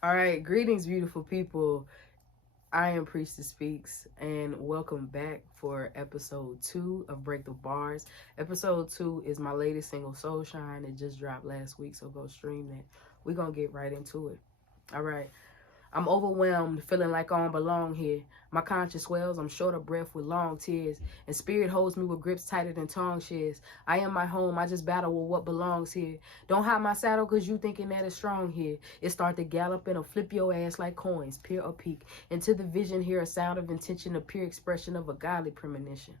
All right, greetings, beautiful people. I am Priestess Speaks, and welcome back for episode 2 of Break the Bars. Episode 2 is my latest single, Soul Shine. It just dropped last week, so go stream that. We're going to get right into it. All right. I'm overwhelmed, feeling like I don't belong here. My conscience swells, I'm short of breath with long tears, and spirit holds me with grips tighter than tongue shears. I am my home, I just battle with what belongs here. Don't hide my saddle cause you thinking that it's strong here. It start to gallop and it'll flip your ass like coins, peer or peak. Into the vision hear a sound of intention, a pure expression of a godly premonition.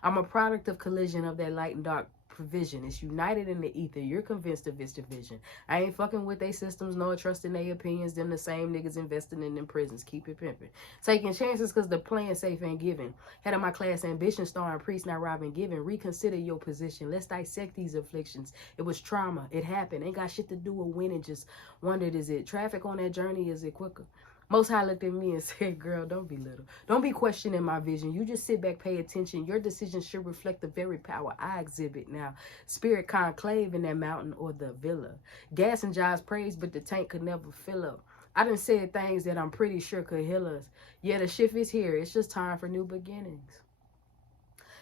I'm a product of collision of that light and dark provision. It's united in the ether. You're convinced of its division. I ain't fucking with they systems, nor trusting their opinions. Them the same niggas investing in them prisons. Keep it pimping. Taking chances because the playing safe ain't giving. Head of my class ambition, starring priest, not robbing giving. Reconsider your position. Let's dissect these afflictions. It was trauma. It happened. Ain't got shit to do with winning. Just wondered, is it traffic on that journey? Is it quicker? Most High looked at me and said, girl, don't be little. Don't be questioning my vision. You just sit back, pay attention. Your decisions should reflect the very power I exhibit now. Spirit conclave in that mountain or the villa. Gas and jives praise, but the tank could never fill up. I done said things that I'm pretty sure could heal us. Yeah, the shift is here. It's just time for new beginnings.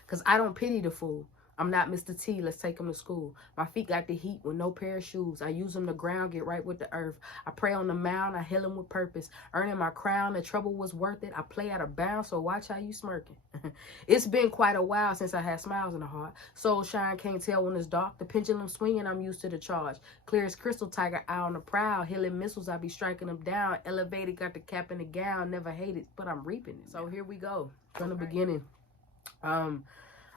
Because I don't pity the fool. I'm not Mr. T. Let's take him to school. My feet got the heat with no pair of shoes. I use them to ground, get right with the earth. I pray on the mound. I heal him with purpose. Earning my crown. The trouble was worth it. I play out of bounds, so watch how you smirking. It's been quite a while since I had smiles in the heart. Soul shine, can't tell when it's dark. The pendulum swinging, I'm used to the charge. Clear as crystal, tiger eye on the prowl. Healing missiles, I be striking them down. Elevated, got the cap in the gown. Never hated, but I'm reaping it. So here we go. From the beginning.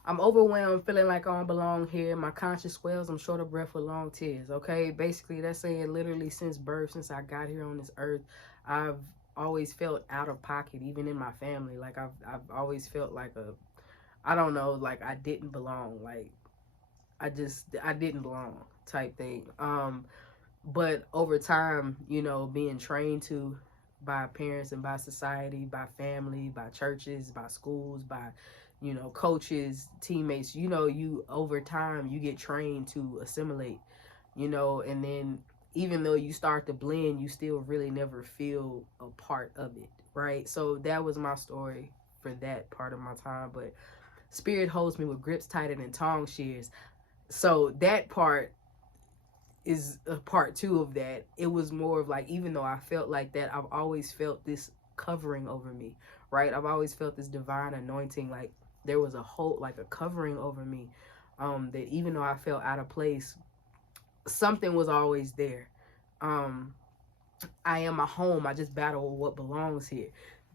I'm overwhelmed, feeling like I don't belong here. My conscience swells. I'm short of breath with long tears. Okay, basically that's saying literally since birth, since I got here on this earth, I've always felt out of pocket, even in my family. Like I've always felt like I don't know, like I didn't belong. Like I didn't belong type thing. But over time, being trained to by parents and by society, by family, by churches, by schools, by coaches, teammates, you over time you get trained to assimilate, and then even though you start to blend, you still really never feel a part of it, right? So that was my story for that part of my time. But spirit holds me with grips tighter than tongue shears. So that part is a part 2 of that. It was more of like, even though I felt like that, I've always felt this covering over me, right? I've always felt this divine anointing, like there was a whole, like a covering over me, that even though I felt out of place, something was always there. I am a home, I just battle with what belongs here.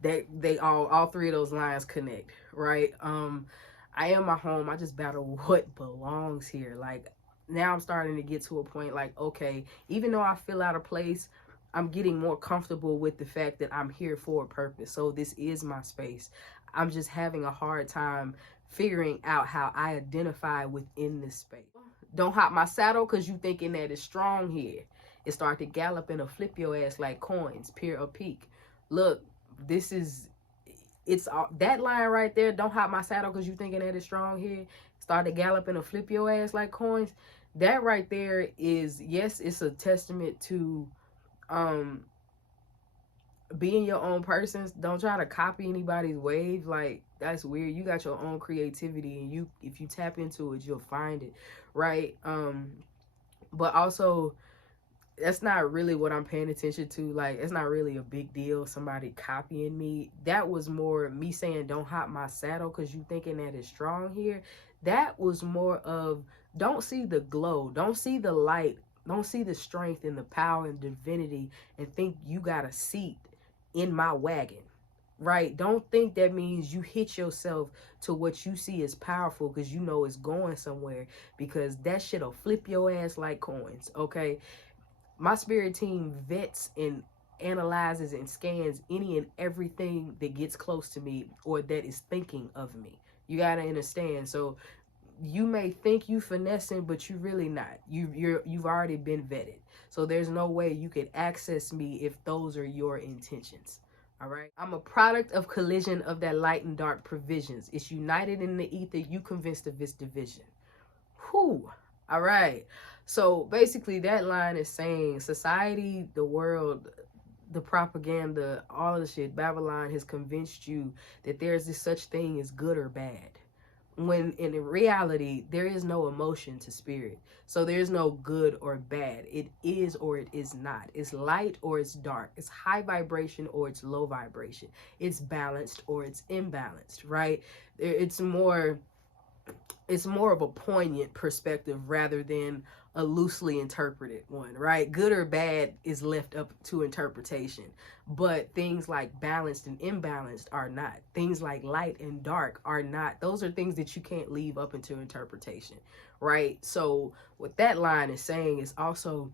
That they all 3 of those lines connect, right? I am my home, I just battle what belongs here. Like now I'm starting to get to a point like, okay, even though I feel out of place, I'm getting more comfortable with the fact that I'm here for a purpose. So this is my space. I'm just having a hard time figuring out how I identify within this space. Don't hop my saddle because you thinking that it's strong here. It start to gallop and flip your ass like coins, peer or peak. Look, this is, it's that line right there. Don't hop my saddle because you thinking that it's strong here. Start to gallop and flip your ass like coins. That right there is, yes, it's a testament to being your own person. Don't try to copy anybody's wave. Like that's weird. You got your own creativity, and if you tap into it, you'll find it, right? But also that's not really what I'm paying attention to. Like it's not really a big deal somebody copying me. That was more me saying don't hop my saddle because you thinking that it's strong here. That was more of don't see the glow, don't see the light, don't see the strength and the power and divinity and think you got a seat in my wagon, right? Don't think that means you hit yourself to what you see as powerful because you know it's going somewhere, because that shit'll flip your ass like coins. Okay, my spirit team vets and analyzes and scans any and everything that gets close to me or that is thinking of me. You gotta understand. So you may think you finessing, but you really not. You've already been vetted. So there's no way you could access me if those are your intentions. All right. I'm a product of collision of that light and dark provisions. It's united in the ether. You convinced of its division. Whew. All right. So basically that line is saying society, the world, the propaganda, all of the shit, Babylon has convinced you that there's this such thing as good or bad. When in reality, there is no emotion to spirit. So there's no good or bad. It is or it is not. It's light or it's dark. It's high vibration or it's low vibration. It's balanced or it's imbalanced, right? It's more of a poignant perspective rather than a loosely interpreted one, right? Good or bad is left up to interpretation, but things like balanced and imbalanced are not. Things like light and dark are not. Those are things that you can't leave up into interpretation, right? So what that line is saying is also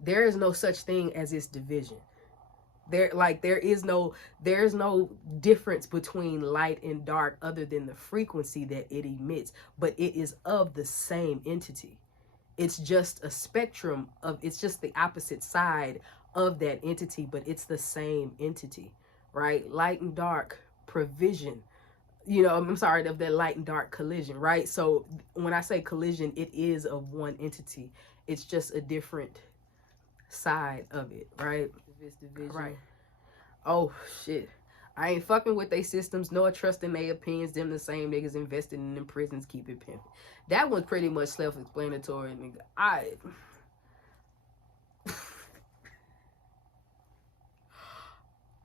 there is no such thing as its division. There's no difference between light and dark other than the frequency that it emits, but it is of the same entity. It's just a spectrum of, it's just the opposite side of that entity, but it's the same entity, right? Light and dark provision, I'm sorry, of that light and dark collision, right? So when I say collision, it is of one entity. It's just a different side of it, right? This division. Right. Oh shit. I ain't fucking with they systems, nor trusting their opinions. Them the same niggas investing in them prisons, keep it pimping. That one's pretty much self-explanatory, nigga.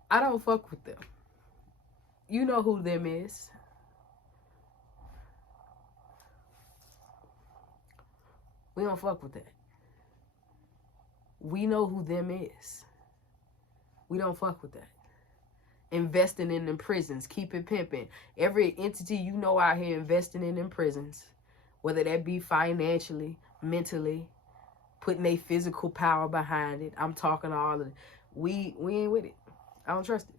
I don't fuck with them. You know who them is. We don't fuck with that. We know who them is. We don't fuck with that. Investing in them prisons, keep it pimping. Every entity you know out here investing in them prisons, whether that be financially, mentally, putting their physical power behind it. I'm talking all of it. We ain't with it. I don't trust it.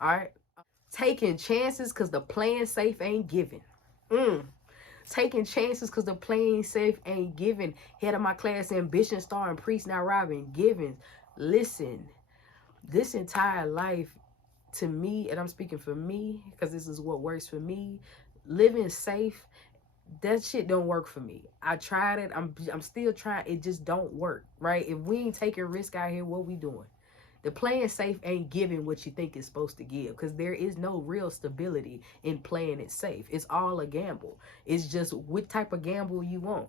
All right. Taking chances because the playing safe ain't given. Taking chances because the playing safe ain't given. Head of my class, ambition, starring priest, now Robin Givens. Listen, this entire life, to me, and I'm speaking for me because this is what works for me, living safe, that shit don't work for me. I tried it. I'm still trying. It just don't work, right? If we ain't taking risk out here, what we doing? The playing safe ain't giving what you think it's supposed to give, because there is no real stability in playing it safe. It's all a gamble. It's just what type of gamble you want.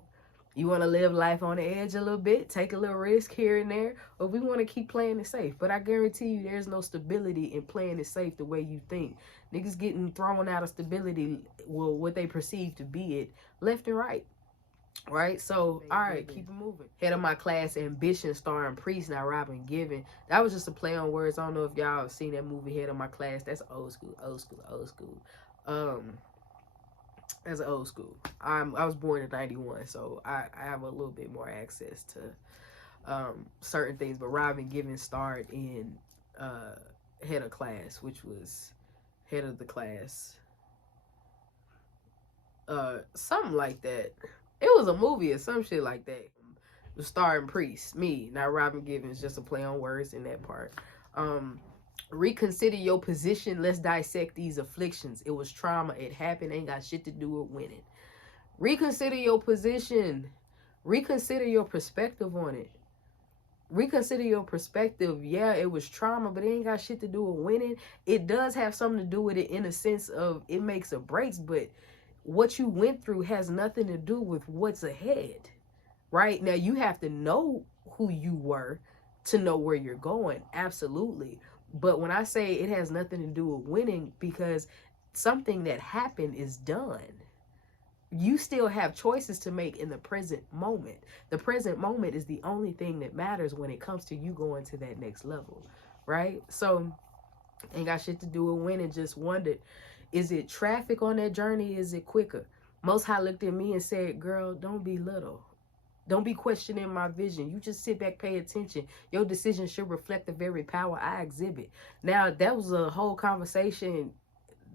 You want to live life on the edge a little bit, take a little risk here and there, or we want to keep playing it safe. But I guarantee you there's no stability in playing it safe the way you think. Niggas getting thrown out of stability, well, what they perceive to be it, left and right. Right? So, all right, keep it moving. Head of my class, ambition, starring priest, now Robin Givens. That was just a play on words. I don't know if y'all have seen that movie, Head of My Class. That's old school. As an old school. I was born in 91, so I have a little bit more access to certain things. But Robin Givens starred in Head of Class, which was Head of the Class. Something like that. It was a movie or some shit like that. The starring priest, me, not Robin Givens, just a play on words in that part. Reconsider your position. Let's dissect these afflictions. It was trauma. It happened. Ain't got shit to do with winning. Reconsider your position. Reconsider your perspective on it. Reconsider your perspective. Yeah, it was trauma, but it ain't got shit to do with winning. It does have something to do with it in a sense of it makes or breaks, but what you went through has nothing to do with what's ahead. Right? Now, you have to know who you were to know where you're going. Absolutely. But when I say it has nothing to do with winning, because something that happened is done. You still have choices to make in the present moment. The present moment is the only thing that matters when it comes to you going to that next level, right? So, ain't got shit to do with winning. Just wondered, is it traffic on that journey? Is it quicker? Most High looked at me and said, girl, don't be little. Don't be questioning my vision. You just sit back, pay attention. Your decision should reflect the very power I exhibit. Now, that was a whole conversation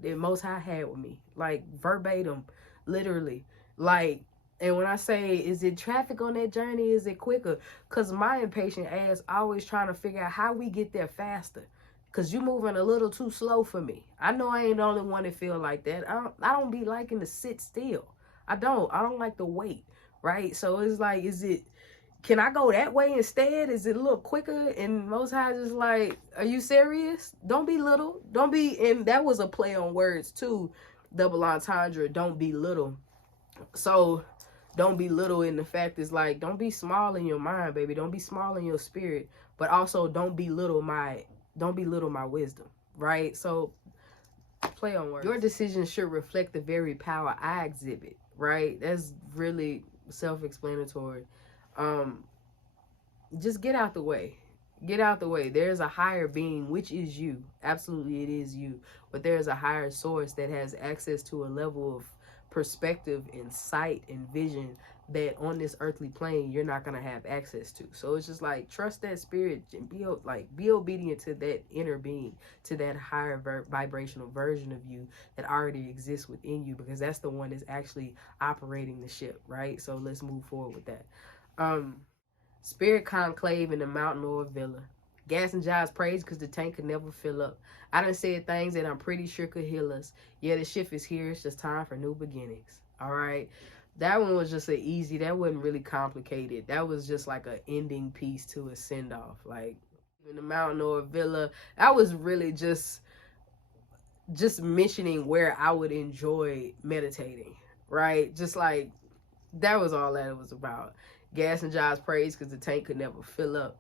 that Most High had with me. Like, verbatim, literally. Like, and when I say, is it traffic on that journey? Is it quicker? Because my impatient ass always trying to figure out how we get there faster. Because you moving a little too slow for me. I know I ain't the only one that feel like that. I don't be liking to sit still. I don't like to wait. Right? So it's like, is it can I go that way instead? Is it a little quicker? And Most High just like, are you serious? Don't be little. Don't be, and that was a play on words too. Double entendre, don't be little. So don't be little in the fact is like, don't be small in your mind, baby. Don't be small in your spirit. But also don't belittle my wisdom. Right? So play on words. Your decisions should reflect the very power I exhibit. Right? That's really self-explanatory. Just get out the way. Get out the way. There's a higher being, which is you. Absolutely, it is you. But there's a higher source that has access to a level of perspective and sight and vision that on this earthly plane you're not gonna have access to. So it's just like, trust that spirit and be obedient to that inner being, to that higher vibrational version of you that already exists within you, because that's the one that's actually operating the ship, right? So let's move forward with that. Spirit conclave in the mountain or villa. Gas and Jives praise because the tank could never fill up. I done said things that I'm pretty sure could heal us. Yeah, the shift is here. It's just time for new beginnings. All right. That one was just an easy, that wasn't really complicated. That was just like an ending piece to a send off. Like in the mountain or villa, that was really just mentioning where I would enjoy meditating. Right. Just like, that was all that it was about. Gas and Jives praise because the tank could never fill up.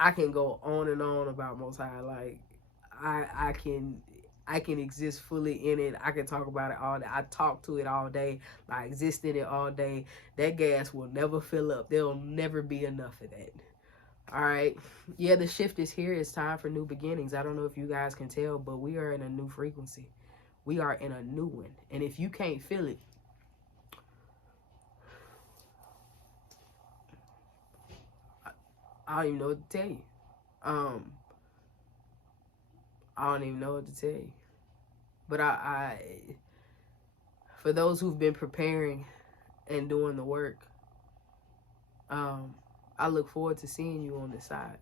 I can go on and on about Most High. Like, I can exist fully in it. I can talk about it all day. I talk to it all day. I exist in it all day. That gas will never fill up. There'll never be enough of that. All right. Yeah, the shift is here. It's time for new beginnings. I don't know if you guys can tell, but we are in a new frequency. We are in a new one. And if you can't feel it, I don't even know what to tell you. I don't even know what to tell you. But I for those who've been preparing and doing the work, I look forward to seeing you on this side.